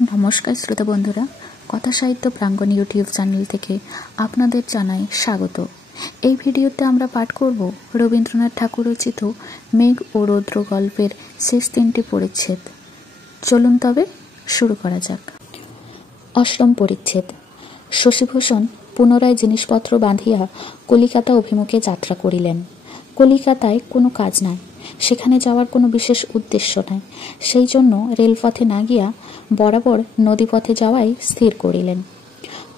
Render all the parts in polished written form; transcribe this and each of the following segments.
নমস্কার শ্রোতা বন্ধুরা, কথা সাহিত্য প্রাঙ্গণ ইউটিউব চ্যানেল থেকে আপনাদের জানাই স্বাগত। এই ভিডিওতে আমরা পাঠ করব রবীন্দ্রনাথ ঠাকুর রচিত মেঘ ও রৌদ্র গল্পের শেষ 3টি পরিচ্ছেদ। চলুন তবে শুরু করা যাক। অষ্টম পরিচ্ছেদ। শশীভূষণ পুনরায় জিনিসপত্র বাঁধিয়া কলিকাতা অভিমুখে যাত্রা করিলেন। কলিকাতায় কোনো কাজ নাই, সেখানে যাওয়ার কোনো বিশেষ উদ্দেশ্য নাই। সেই জন্য রেলপথে না গিয়া বরাবর নদীপথে যাওয়াই স্থির করিলেন।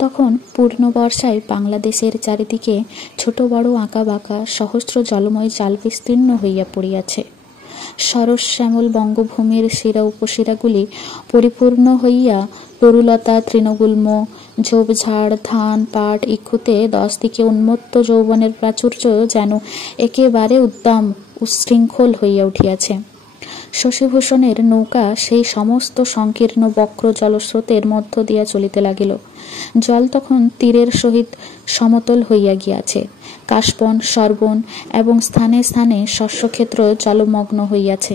তখন পূর্ণ বর্ষায় বাংলাদেশের চারিদিকে ছোট বড় আঁকা বাঁকা সহস্র জলময় জাল বিস্তীর্ণ হইয়া পড়িয়াছে। সরস শ্যামল বঙ্গভূমির শিরা উপশিরাগুলি পরিপূর্ণ হইয়া তরুলতা তৃণগুল্ম ঝোপঝাড় ধান পাট ইক্ষুতে 10 দিকে উন্মত্ত যৌবনের প্রাচুর্য যেন একেবারে উদ্দাম উশৃঙ্খল হইয়া উঠিয়াছে। শশীভূষণের নৌকা সেই সমস্ত সংকীর্ণ বক্র জলস্রোতের মধ্য দিয়া চলিতে লাগিল। জল তখন তীরের সহিত সমতল হইয়া গিয়াছে। কাশবন সরবন এবং স্থানে স্থানে শস্যক্ষেত্র জলমগ্ন হইয়াছে।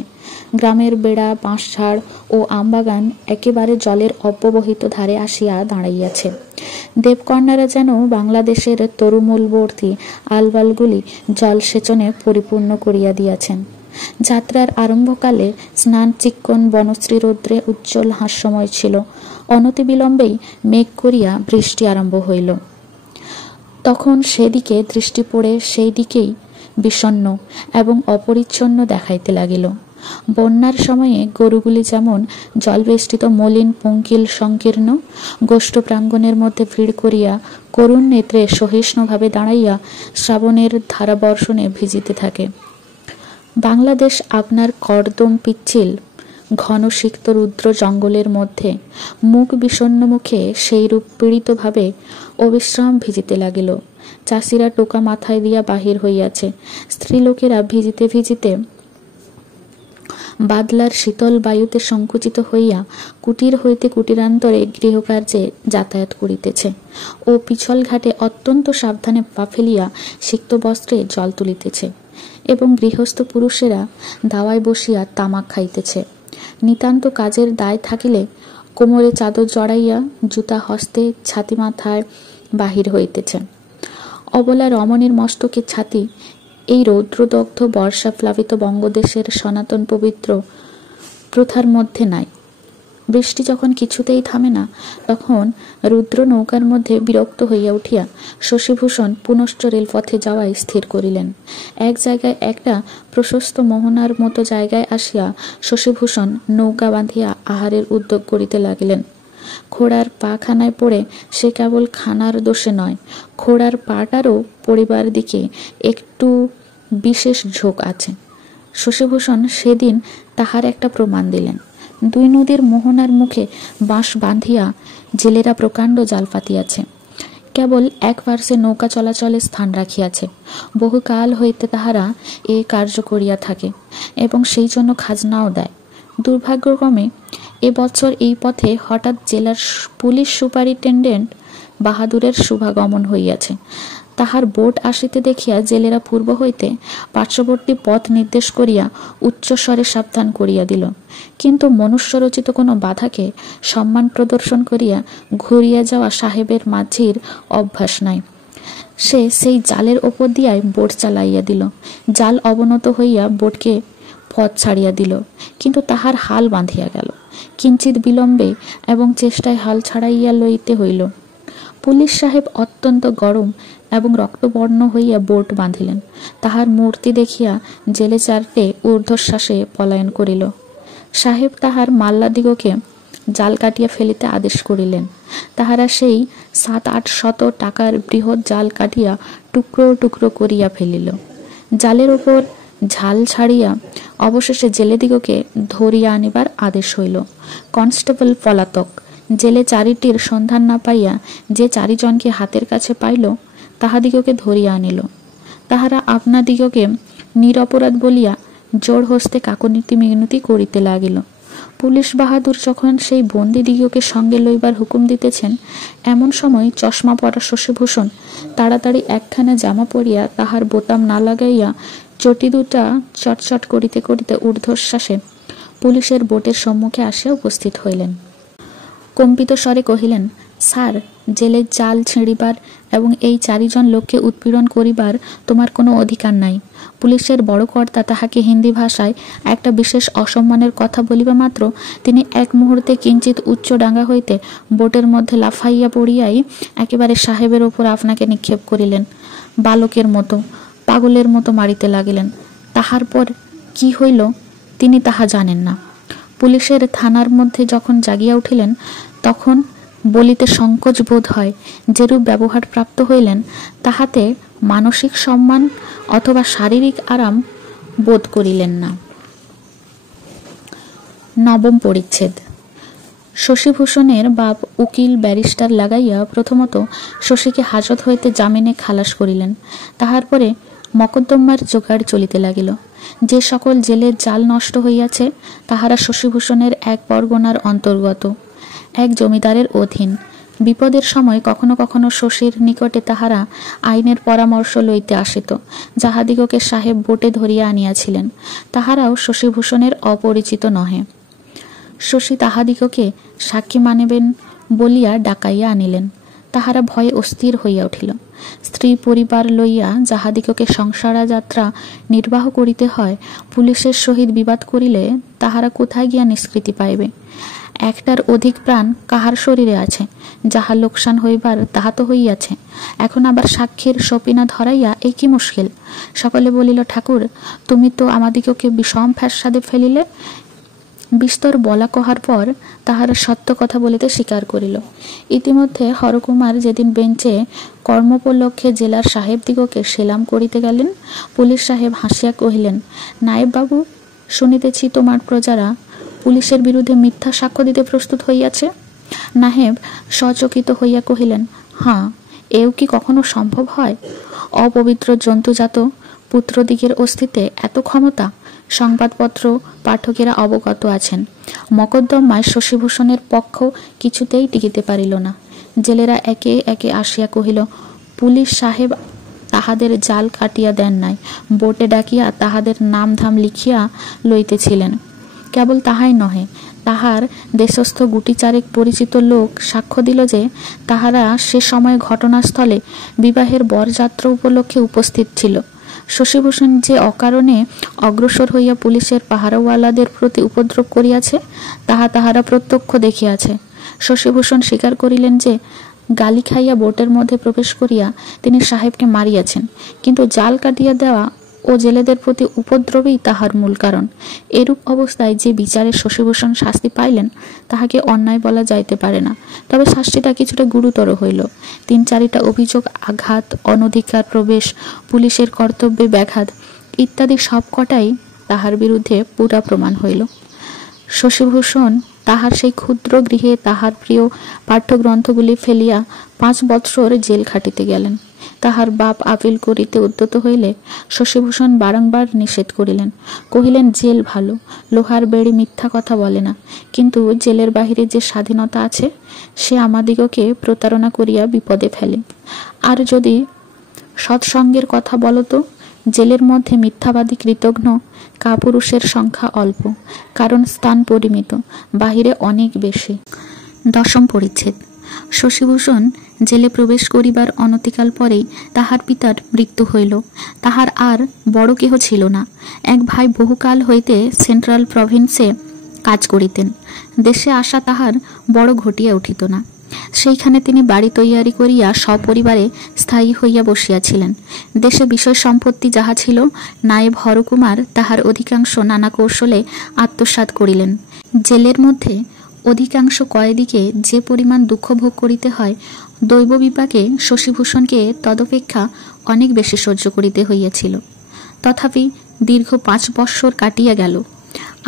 গ্রামের বেড়া বাঁশঝাড় ও আমবাগান একেবারে জলের অব্যবহিত ধারে আসিয়া দাঁড়াইয়াছে। দেবকন্যারা যেন বাংলাদেশের তরুমূলবর্তী আলবালগুলি জলসেচনে পরিপূর্ণ করিয়া দিয়াছেন। যাত্রার আরম্ভকালে স্নান চিক্কণ বনশ্রী রৌদ্রে উজ্জ্বল হাস্যময় ছিল। অনতিবিলম্বেই মেঘ করিয়া বৃষ্টি আরম্ভ হইল। তখন সেদিকে দৃষ্টি পড়ে সেই দিকেই বিষণ্ণ এবং অপরিচ্ছন্ন দেখাইতে লাগিল। বন্যার সময়ে গরুগুলি যেমন জলবেষ্টিত মলিন পঙ্কিল সংকীর্ণ গোষ্ঠ প্রাঙ্গণের মধ্যে ভিড় করিয়া করুণ নেত্রে সহিষ্ণুভাবে দাঁড়াইয়া শ্রাবণের ধারাবর্ষণে ভিজিতে থাকে, বাংলাদেশ আপনার কর্দম পিচ্ছিল ঘন সিক্ত রুদ্র জঙ্গলের মধ্যে মুখ বিষণ্ণ মুখে সেইরূপ পীড়িতভাবে অবিশ্রাম ভিজিতে লাগিল। চাষিরা টোকা মাথায় দিয়া বাহির হইয়াছে। স্ত্রীলোকেরা ভিজিতে ভিজিতে বাদলার শীতল বায়ুতে সংকুচিত হইয়া কুটির হইতে কুটিরান্তরে গৃহকার্যে যাতায়াত করিতেছে ও পিছল ঘাটে অত্যন্ত সাবধানে পা ফেলিয়া সিক্ত বস্ত্রে জল তুলিতেছে এবং গৃহস্থ পুরুষেরা দাওয়ায় বসিয়া তামাক খাইতেছে। নিতান্ত কাজের দায় থাকিলে কোমরে চাদর জড়াইয়া জুতা হস্তে ছাতি মাথায় বাহির হইতেছে। অবলা রমণীর মস্তকে ছাতি এই রৌদ্রদগ্ধ বর্ষা প্লাবিত বঙ্গদেশের সনাতন পবিত্র প্রথার মধ্যে নাই। বৃষ্টি যখন কিছুতেই থামে না, তখন রুদ্র নৌকার মধ্যে বিরক্ত হইয়া উঠিয়া শশীভূষণ পুনশ্চ রেলপথে যাওয়াই স্থির করিলেন। এক জায়গায় একটা প্রশস্ত মোহনার মতো জায়গায় আসিয়া শশীভূষণ নৌকা বাঁধিয়া আহারের উদ্যোগ করিতে লাগিলেন। ঘোড়ার পাখানায় পড়ে সে কেবল খানার দোষে নয়, ঘোড়ার পাটারও পরিবার দিকে একটু বিশেষ ঝোঁক আছে। শশীভূষণ সেদিন তাহার একটা প্রমাণ দিলেন। 2 নদীর মোহনার মুখে বাঁশ বাঁধিয়া জেলেরা প্রকাণ্ড জাল পাতিয়াছে। কেবল এক পার্শ্বে নৌকা চলাচলে স্থান রাখিয়াছে। বহুকাল হইতে তাহারা এ কার্য করিয়া থাকে এবং সেই জন্য খাজনাও দেয়। দুর্ভাগ্যক্রমে এবছর এই পথে হঠাৎ জেলার পুলিশ সুপারিনটেন্ডেন্ট বাহাদুরের শুভাগমন হইয়াছে। তাহার বোট আসিতে দেখিয়া জেলেরা পূর্ব হইতে পার্শ্ববর্তী পথ নির্দেশ করিয়া উচ্চস্বরে সাবধান করিয়া দিল, কিন্তু মনুষ্যরচিত কোনো বাধাকে সম্মান প্রদর্শন করিয়া ঘুরিয়া যাওয়া সাহেবের মাঝির অভ্যাস নাই। সে সেই জালের ওপর দিয়াই বোট চালাইয়া দিল। জাল অবনত হইয়া বোটকে পথ ছাড়িয়া দিল, কিন্তু তাহার হাল বাঁধিয়া গেল। কিঞ্চিত বিলম্বে এবং চেষ্টায় হাল ছাড়াইয়া লইতে হইল। পুলিশ সাহেব অত্যন্ত গরম এবং রক্তবর্ণ হইয়া বোট বাঁধিলেন। তাহার মূর্তি দেখিয়া জেলে 4টে ঊর্ধ্বশ্বাসে পলায়ন করিল। সাহেব তাহার মাল্লাদিগকে জাল কাটিয়া ফেলিতে আদেশ করিলেন। তাহারা সেই 700-800 টাকার বৃহৎ জাল কাটিয়া টুকরো টুকরো করিয়া ফেলিল। জালের উপর ঝাল ছাড়িয়া অবশেষে জেলেদিগকে ধরিয়া আনিবার আদেশ হইল। কনস্টেবল পলাতক। জেলে 4টির সন্ধান না পাইয়া যে 4 জনকে হাতের কাছে পাইল, তাহাদিগকে ধরিয়া আনিল। তাহারা আপনাদিগকে নিরপরাধ বলিয়া জোর হস্তে কাকনীতি মিনতি করিতে লাগিল। পুলিশ বাহাদুর যখন সেই বন্দীদিগকে সঙ্গে লইবার হুকুম দিতেছেন, এমন সময় চশমা পরা শশীভূষণ তাড়াতাড়ি একখানা জামা পরিয়া তাহার বোতাম না লাগাইয়া চটি দুটা চটচট করিতে করিতে ঊর্ধ্বশ্বাসে পুলিশের বোটের সম্মুখে আসিয়া উপস্থিত হইলেন। কম্পিত স্বরে কহিলেন, স্যার, জেলের জাল ছিঁড়িবার এবং এই 4 জন লোককে উৎপীড়ন করিবার তোমার কোনো অধিকার নাই। পুলিশের বড় কর্তা তাহাকে হিন্দি ভাষায় একটা বিশেষ অসম্মানের কথা বলিবা মাত্র তিনি এক মুহূর্তে কিঞ্চিত উচ্চ ডাঙ্গা হইতে বোটের মধ্যে লাফাইয়া পড়িয়াই একেবারে সাহেবের ওপর আপনাকে নিক্ষেপ করিলেন। বালকের মতো, পাগলের মতো মারিতে লাগিলেন। তাহার পর কি হইল তিনি তাহা জানেন না। পুলিশের থানার মধ্যে যখন জাগিয়া উঠিলেন তখন বলিতে সংকোচ বোধ হয় যেরূপ ব্যবহার প্রাপ্ত হইলেন তাহাতে মানসিক সম্মান অথবা শারীরিক আরাম বোধ করিলেন না। নবম পরিচ্ছেদ। শশীভূষণের বাপ উকিল ব্যারিস্টার লাগাইয়া প্রথমত শশীকে হাজত হইতে জামিনে খালাস করিলেন। তাহার পরে মকদ্দমার জোগাড় চলিতে লাগিল। যে সকল জেলের জাল নষ্ট হইয়াছে তাহারা শশীভূষণের এক পরগনার অন্তর্গত, এক জমিদারের অধীন। বিপদের সময় কখনো কখনো শশীর নিকটে তাহারা আইনের পরামর্শ লইতে আসিত, যাহাদিগকে সাহেব বোটে ধরিয়া আনিয়াছিলেন। তাহারাও শশীভূষণের অপরিচিত নহে। শশী তাহাদিগকে সাক্ষী মানিবেন বলিয়া ডাকাইয়া আনিলেন। তাহারা ভয়ে অস্থির হইয়া উঠিল। স্ত্রী পরিবার লইয়া যাহাদিগকে সংসারা যাত্রা নির্বাহ করিতে হয়, পুলিশের সহিত বিবাদ করিলে তাহারা কোথায় গিয়া নিষ্কৃতি পাইবে? একটার অধিক প্রাণ কাহার শরীরে আছে? যাহা লোকসান হইবার তাহা তো হইয়াছে, এখন আবার সাক্ষীর সপিনা ধরাইয়া এই কি মুশকিল? সকলে বলিল, ঠাকুর, তুমি তো আমাদিগকে বিষম ফ্যাসাদে ফেলিলে। বিস্তর বলা কহার পর তাহারা সত্য কথা বলিতে স্বীকার করিল। ইতিমধ্যে হরকুমার যেদিন বেঞ্চে কর্মোপলক্ষে জেলার সাহেবদিগকে সেলাম করিতে গেলেন, পুলিশ সাহেব হাসিয়া কহিলেন, নায়েব বাবু, শুনিতেছি তোমার প্রজারা পুলিশের বিরুদ্ধে মিথ্যা সাক্ষ্য দিতে প্রস্তুত হইয়াছে। নায়েব সচকিত হইয়া কহিলেন, হাঁ, এও কি কখনো সম্ভব হয়? অপবিত্র জন্তুজাত পুত্রদিগের অস্তিত্বে এত ক্ষমতা? সংবাদপত্র পাঠকেরা অবগত আছেন। মকদ্দমায় শশীভূষণের পক্ষ কিছুতেই টিকিতে পারিল না। জেলেরা একে একে আসিয়া কহিল, পুলিশ সাহেব তাহাদের জাল কাটিয়া দেন নাই, বোটে ডাকিয়া তাহাদের নাম ধাম লিখিয়া লইতেছিলেন। কেবল তাহাই নহে, তাহার দেশস্থ গুটিচারেক পরিচিত লোক সাক্ষ্য দিল যে তাহারা সে সময় ঘটনাস্থলে বিবাহের বরযাত্রা উপলক্ষে উপস্থিত ছিল। শশীভূষণ যে অকারণে অগ্রসর হইয়া পুলিশের পাহারাওয়ালাদের প্রতি উপদ্রব করিয়াছে তাহা তাহারা প্রত্যক্ষ দেখিয়াছে। শশীভূষণ স্বীকার করিলেন যে গালি খাইয়া বোটের মধ্যে প্রবেশ করিয়া তিনি সাহেবকে মারিয়াছেন, কিন্তু জাল কাটিয়া দেওয়া ও জেলেদের প্রতি উপদ্রবেই তাহার মূল কারণ। এরূপ অবস্থায় যে বিচারে শশীভূষণ শাস্তি পাইলেন তাহাকে অন্যায় বলা যাইতে পারে না, তবে শাস্তিটা কিছুটা গুরুতর হইল। 3-4টা অভিযোগ, আঘাত, অনধিকার প্রবেশ, পুলিশের কর্তব্যে ব্যাঘাত ইত্যাদি সব কটাই তাহার বিরুদ্ধে পুরা প্রমাণ হইল। শশীভূষণ তাহার সেই ক্ষুদ্র গৃহে তাহার প্রিয় পাঠ্যগ্রন্থগুলি ফেলিয়া 5 বৎসর জেল খাটিতে গেলেন। তাহার বাপ আপিল করিতে উদ্যত হইলে শশীভূষণ বারংবার নিষেধ করিলেন। কহিলেন, জেল ভালো, লোহার বেড়ি মিথ্যা কথা বলে না, কিন্তু জেলের বাহিরে যে স্বাধীনতা আছে সে আমাদিগকে প্রতারণা করিয়া বিপদে ফেলে। আর যদি সৎসঙ্গের কথা বলতো, জেলের মধ্যে মিথ্যাবাদী কৃতঘ্ন কাপুরুষের সংখ্যা অল্প, কারণ স্থান পরিমিত, বাহিরে অনেক বেশি। 10ম পরিচ্ছেদ। শশীভূষণ জেলে প্রবেশ করিবার অনতিকাল পরেই তাহার পিতার মৃত্যু হইল। তাহার আর বড় কেহ ছিল না। এক ভাই বহুকাল হইতে সেন্ট্রাল প্রভিন্সে কাজ করিতেন। দেশে আসা তাহার বড় ঘটিয়া উঠিত না। সেইখানে তিনি বাড়ি তৈয়ারি করিয়া সপরিবারে স্থায়ী হইয়া বসিয়াছিলেন। দেশে বিষয় সম্পত্তি যাহা ছিল, নায়েব হরকুমার তাহার অধিকাংশ নানা কৌশলে আত্মসাৎ করিলেন। জেলের মধ্যে অধিকাংশ কয়েদিকে যে পরিমাণ দুঃখ ভোগ করিতে হয়, দৈব বিপাকে শশীভূষণকে তদপেক্ষা অনেক বেশি সহ্য করিতে হইয়াছিল। তথাপি দীর্ঘ 5 বৎসর কাটিয়া গেল।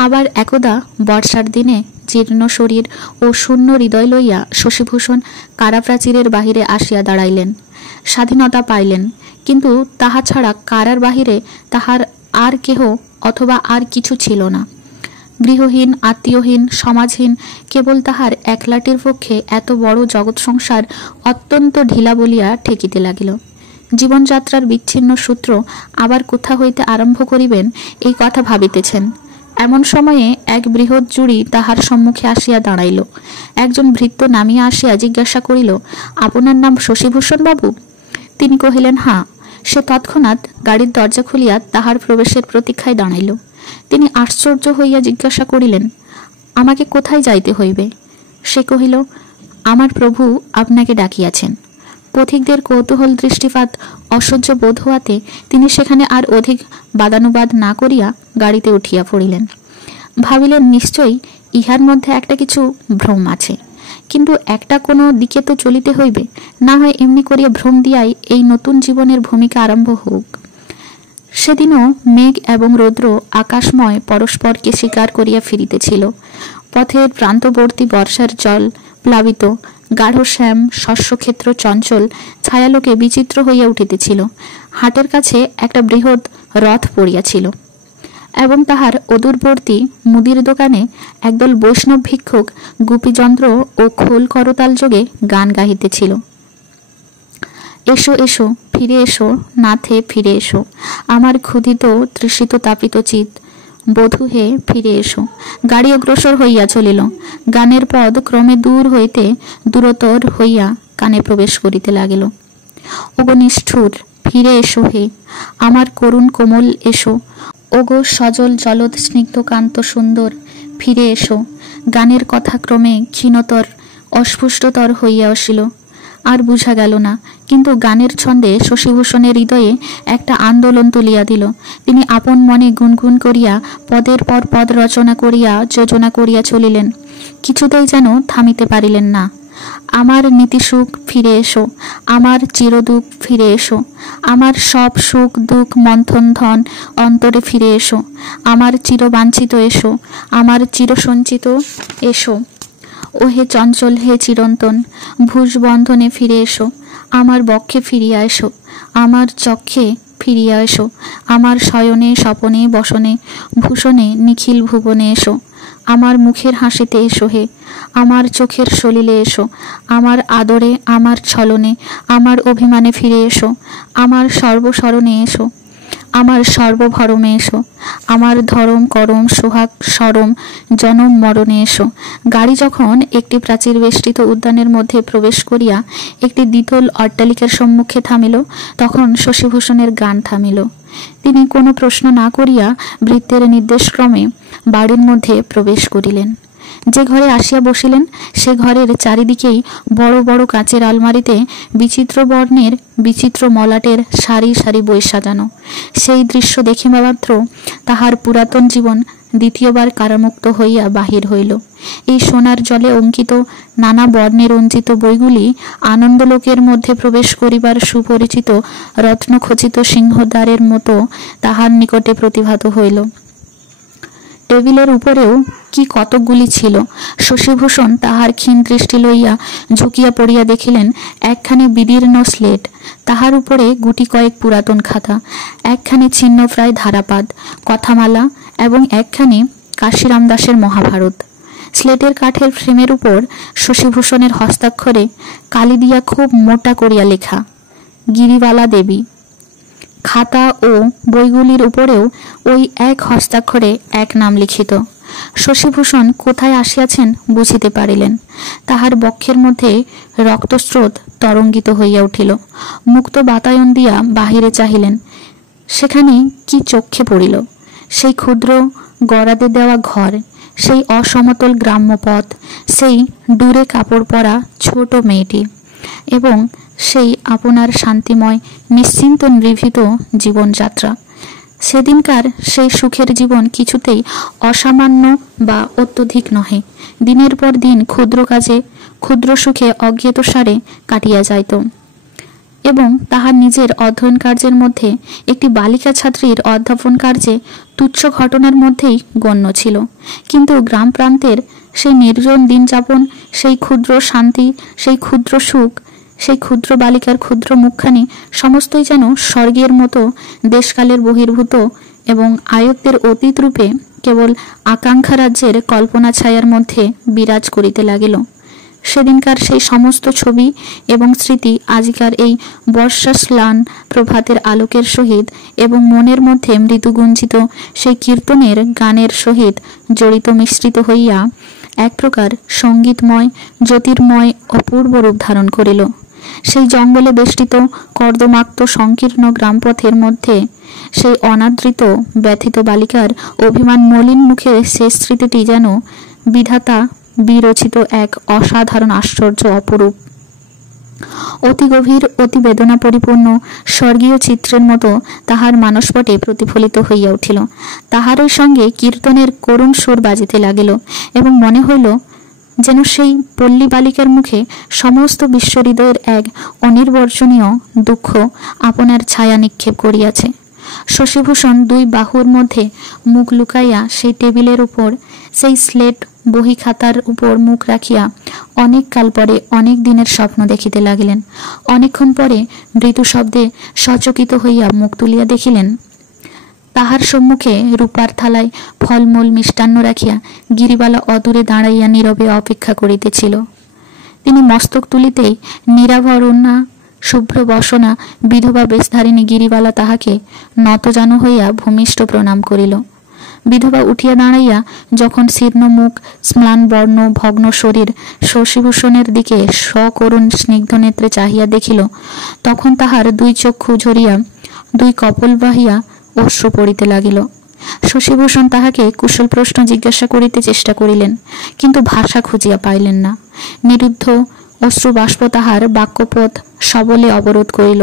আবার একদা বর্ষার দিনে জীর্ণ শরীর ও শূন্য হৃদয় লইয়া শশীভূষণ কারাপ্রাচীরের বাহিরে আসিয়া দাঁড়াইলেন। স্বাধীনতা পাইলেন, কিন্তু তাহা ছাড়া কারার বাহিরে তাহার আর কেহ অথবা আর কিছু ছিল না। গৃহহীন, আত্মীয়হীন, সমাজহীন, কেবল তাহার একলাটির পক্ষে এত বড় জগৎ সংসার অত্যন্ত ঢিলা বলিয়া ঠেকিতে লাগিল। জীবনযাত্রার বিচ্ছিন্ন সূত্র আবার কোথা হইতে আরম্ভ করিবেন এই কথা ভাবিতেছেন। এমন সময়ে এক বৃহৎ জুড়ি তাহার সম্মুখে আসিয়া দাঁড়াইল। একজন ভৃত্য নামিয়া আসিয়া জিজ্ঞাসা করিল, আপনার নাম শশীভূষণ বাবু? তিনি কহিলেন, হাঁ। সে তৎক্ষণাৎ গাড়ির দরজা খুলিয়া তাহার প্রবেশের প্রতীক্ষায় দাঁড়াইল। তিনি আশ্চর্য হইয়া জিজ্ঞাসা করিলেন, আমাকে কোথায় যাইতে হইবে? সে কহিল, আমার প্রভু আপনাকে ডাকিয়াছেন। পথিকদের কৌতূহল দৃষ্টিপাত অসহ্য বোধ হওয়াতে তিনি সেখানে আর অধিক বাদানুবাদ না করিয়া গাড়িতে উঠিয়া পড়িলেন। ভাবিলেন, নিশ্চয়ই ইহার মধ্যে একটা কিছু ভ্রম আছে, কিন্তু একটা কোনো দিকে তো চলিতে হইবে, না হয় এমনি করিয়া ভ্রম দিয়াই এই নতুন জীবনের ভূমিকা আরম্ভ হোক। সেদিনও মেঘ এবং রৌদ্র আকাশময় পরস্পরকে স্বীকার করিয়া ফিরিতেছিল। পথের প্রান্তবর্তী বর্ষার জল প্লাবিত গাঢ় শ্যাম শস্যক্ষেত্র চঞ্চল ছায়ালোকে বিচিত্র হইয়া উঠিতেছিল। হাটের কাছে একটা বৃহৎ রথ পড়িয়াছিল এবং তাহার অদূরবর্তী মুদির দোকানে একদল বৈষ্ণব ভিক্ষুক গুপিযন্ত্র ও খোল করতাল যোগে গান গাহিতেছিল। এসো এসো, ফিরে এসো, নাথে ফিরে এসো, আমার ক্ষুধিত তৃষিত তাপিত চিত, বধূ হে ফিরে এসো। গাড়ি অগ্রসর হইয়া চলিল। গানের পদ ক্রমে দূর হইতে দূরতর হইয়া কানে প্রবেশ করিতে লাগিল। ওগো নিষ্ঠুর, ফিরে এসো হে, আমার করুণ কোমল এসো, ওগো সজল জলদ স্নিগ্ধ কান্ত সুন্দর, ফিরে এসো। গানের কথা ক্রমে ক্ষীণতর অস্ফুষ্টতর হইয়া আসিল। আর বুঝা গেল না, কিন্তু গানের ছন্দে শশীভূষণের হৃদয়ে একটা আন্দোলন তুলিয়া দিল। তিনি আপন মনে গুনগুন করিয়া পদের পর পদ রচনা করিয়া যোজনা করিয়া চলিলেন, কিছুতেই যেন থামিতে পারিলেন না। আমার নীতিসুখ ফিরে এসো, আমার চিরদুখ ফিরে এসো, আমার সব সুখ দুঃখ মন্থন ধন অন্তরে ফিরে এসো, আমার চিরবাঞ্ছিত এসো, আমার চিরসঞ্চিত এসো। ও হে চঞ্চল, হে চিরন্তন, ভুজবন্ধনে ফিরে এসো, আমার বক্ষে ফিরিয়া এসো, আমার চক্ষে ফিরিয়া এসো, আমার শয়নে স্বপনে বসনে ভূষণে নিখিল ভুবনে এসো, আমার মুখের হাসিতে এসো হে, আমার চোখের সলিলে এসো, আমার আদরে আমার ছলনে আমার অভিমানে ফিরে এসো, আমার সর্বস্মরণে এসো, আমার সর্বভরমে এসো, আমার ধরম করম সোহাগ সরম জনম মরণে এসো। গাড়ি যখন একটি প্রাচীর বেষ্টিত উদ্যানের মধ্যে প্রবেশ করিয়া একটি দ্বিতল অট্টালিকার সম্মুখে থামিল, তখন শশীভূষণের গান থামিল। তিনি কোনো প্রশ্ন না করিয়া ভৃত্যের নির্দেশক্রমে বাড়ির মধ্যে প্রবেশ করিলেন। যে ঘরে আসিয়া বসিলেন সে ঘরের চারিদিকেই বড় বড় কাচের আলমারিতে বিচিত্র বর্ণের বিচিত্র মলাটের সারি সারি বই সাজানো। সেই দৃশ্য দেখিবা মাত্র তাহার পুরাতন জীবন দ্বিতীয়বার কারামুক্ত হইয়া বাহির হইল। এই সোনার জলে অঙ্কিত নানা বর্ণে রঞ্জিত বইগুলি আনন্দলোকের মধ্যে প্রবেশ করিবার সুপরিচিত রত্নখচিত সিংহদ্বারের মতো তাহার নিকটে প্রতিভাত হইল। টেবিলের উপরেও কি কতকগুলি ছিল। শশীভূষণ তাহার ক্ষীণ দৃষ্টি লইয়া ঝুঁকিয়া পড়িয়া দেখিলেন একখানি বিদীর্ণ স্লেট, তাহার উপরে গুটি কয়েক পুরাতন খাতা, একখানি ছিন্নপ্রায় ধারাপাত কথামালা এবং একখানি কাশিরাম দাসের মহাভারত। স্লেটের কাঠের ফ্রেমের উপর শশীভূষণের হস্তাক্ষরে কালি দিয়া খুব মোটা করিয়া লেখা, গিরিবালা দেবী। খাতা ও বইগুলির উপরেও ওই এক হস্তাক্ষরে এক নাম লিখিত। শশীভূষণ কোথায় আসিয়াছেন বুঝিতে পারিলেন। তাহার বক্ষের মধ্যে রক্তস্রোত তরঙ্গিত হইয়া উঠিল। মুক্ত বাতায়ন দিয়া বাহিরে চাহিলেন। সেখানে কি চক্ষে পড়িল? সেই ক্ষুদ্র গড়াদে দেওয়া ঘর, সেই অসমতল গ্রাম্য পথ, সেই দূরে কাপড় পরা ছোট মেয়েটি এবং সেই আপনার শান্তিময় নিশ্চিন্ত নিভৃত জীবনযাত্রা। সেদিনকার সেই সুখের জীবন কিছুতেই অসামান্য বা অত্যধিক নহে। দিনের পর দিন ক্ষুদ্র কাজে ক্ষুদ্র সুখে অজ্ঞাতসারে কাটিয়া যাইত এবং তাহার নিজের অধ্যয়ন কার্যের মধ্যে একটি বালিকা ছাত্রীর অধ্যাপন কার্যে তুচ্ছ ঘটনার মধ্যেই গণ্য ছিল। কিন্তু গ্রাম প্রান্তের সেই নির্জন দিনযাপন, সেই ক্ষুদ্র শান্তি, সেই ক্ষুদ্র সুখ, সেই ক্ষুদ্র বালিকার ক্ষুদ্র মুখখানি সমস্তই যেন স্বর্গের মতো দেশকালের বহির্ভূত এবং আয়ত্তের অতীত রূপে কেবল আকাঙ্ক্ষা রাজ্যের কল্পনা ছায়ার মধ্যে বিরাজ করিতে লাগিল। সেদিনকার সেই সমস্ত ছবি এবং স্মৃতি আজিকার এই বর্ষাস্নান প্রভাতের আলোকের সহিত এবং মনের মধ্যে মৃদুগুঞ্জিত সেই কীর্তনের গানের সহিত জড়িত মিশ্রিত হইয়া এক প্রকার সঙ্গীতময় জ্যোতির্ময় অপূর্ব রূপ ধারণ করিল। সেই জঙ্গলে বেষ্টিত কর্দমাক্ত সংকীর্ণ গ্রামপথের মধ্যে সেই অনাদৃত ব্যথিত বালিকার অভিমান মলিন মুখে শেষ স্মৃতিটি যেন বিধাতা বিরচিত এক অসাধারণ আশ্চর্য অপরূপ অতি গভীর অতি বেদনা পরিপূর্ণ স্বর্গীয় চিত্রের মতো তাহার মানসপটে প্রতিফলিত হইয়া উঠিল। তাহারই সঙ্গে কীর্তনের করুণ সুর বাজিতে লাগিল এবং মনে হইল যেন সেই পল্লী বালিকার মুখে সমস্ত বিশ্বহৃদয়ের এক অনির্বচনীয় দুঃখ আপনার ছায়া নিক্ষেপ করিয়াছে। শশীভূষণ দুই বাহুর মধ্যে মুখ লুকাইয়া সেই টেবিলের উপর সেই স্লেট বহি খাতার উপর মুখ রাখিয়া অনেক কাল পরে অনেক দিনের স্বপ্ন দেখিতে লাগিলেন। অনেকক্ষণ পরে মৃদু শব্দে সচকিত হইয়া মুখ তুলিয়া দেখিলেন তাহার সম্মুখে রূপার থালায় ফলমূল মিষ্টান্ন রাখিয়া গিরিবালা অদূরে দাঁড়াইয়া নীরবে অপেক্ষা করিতেছিল। তিনি মস্তক তুলিতেই নিরাভরণা শুভ্র বসনা বিধবা বেশধারিণী গিরিবালা তাহাকে নতজানু হইয়া ভূমিষ্ঠ প্রণাম করিল। বিধবা উঠিয়া দাঁড়াইয়া যখন শীর্ণ মুখ স্ম্লান বর্ণ ভগ্ন শরীর শশীভূষণের দিকে সকরুণ স্নিগ্ধ নেত্রে চাহিয়া দেখিল, তখন তাহার দুই চক্ষু ঝরিয়া দুই কপল বাহিয়া অশ্রু পড়িতে লাগিল। শশীভূষণ তাহাকে কুশল প্রশ্ন জিজ্ঞাসা করিতে চেষ্টা করিলেন, কিন্তু ভাষা খুঁজিয়া পাইলেন না। নিরুদ্ধ অশ্রু বাষ্প তাহার বাক্যপথ সবলে অবরোধ করিল।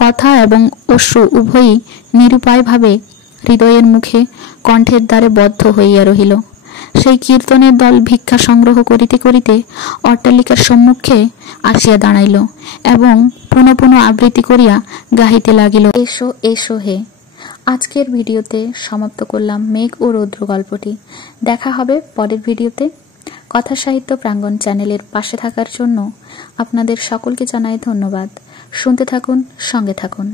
কথা এবং অশ্রু উভয়ই নিরুপায়ভাবে হৃদয়ের মুখে কণ্ঠের দ্বারে বদ্ধ হইয়া রহিল। সেই কীর্তনের দল ভিক্ষা সংগ্রহ করিতে করিতে অট্টালিকার সম্মুখে আসিয়া দাঁড়াইল এবং পুনঃ পুনঃ আবৃত্তি করিয়া গাহিতে লাগিল, এসো এসো হে। আজকের ভিডিওতে সমাপ্ত করলাম মেঘ ও রৌদ্র গল্পটি। দেখা হবে পরের ভিডিওতে। কথা সাহিত্য প্রাঙ্গণ চ্যানেলের পাশে থাকার জন্য আপনাদের সকলকে জানাই ধন্যবাদ। শুনতে থাকুন, সঙ্গে থাকুন।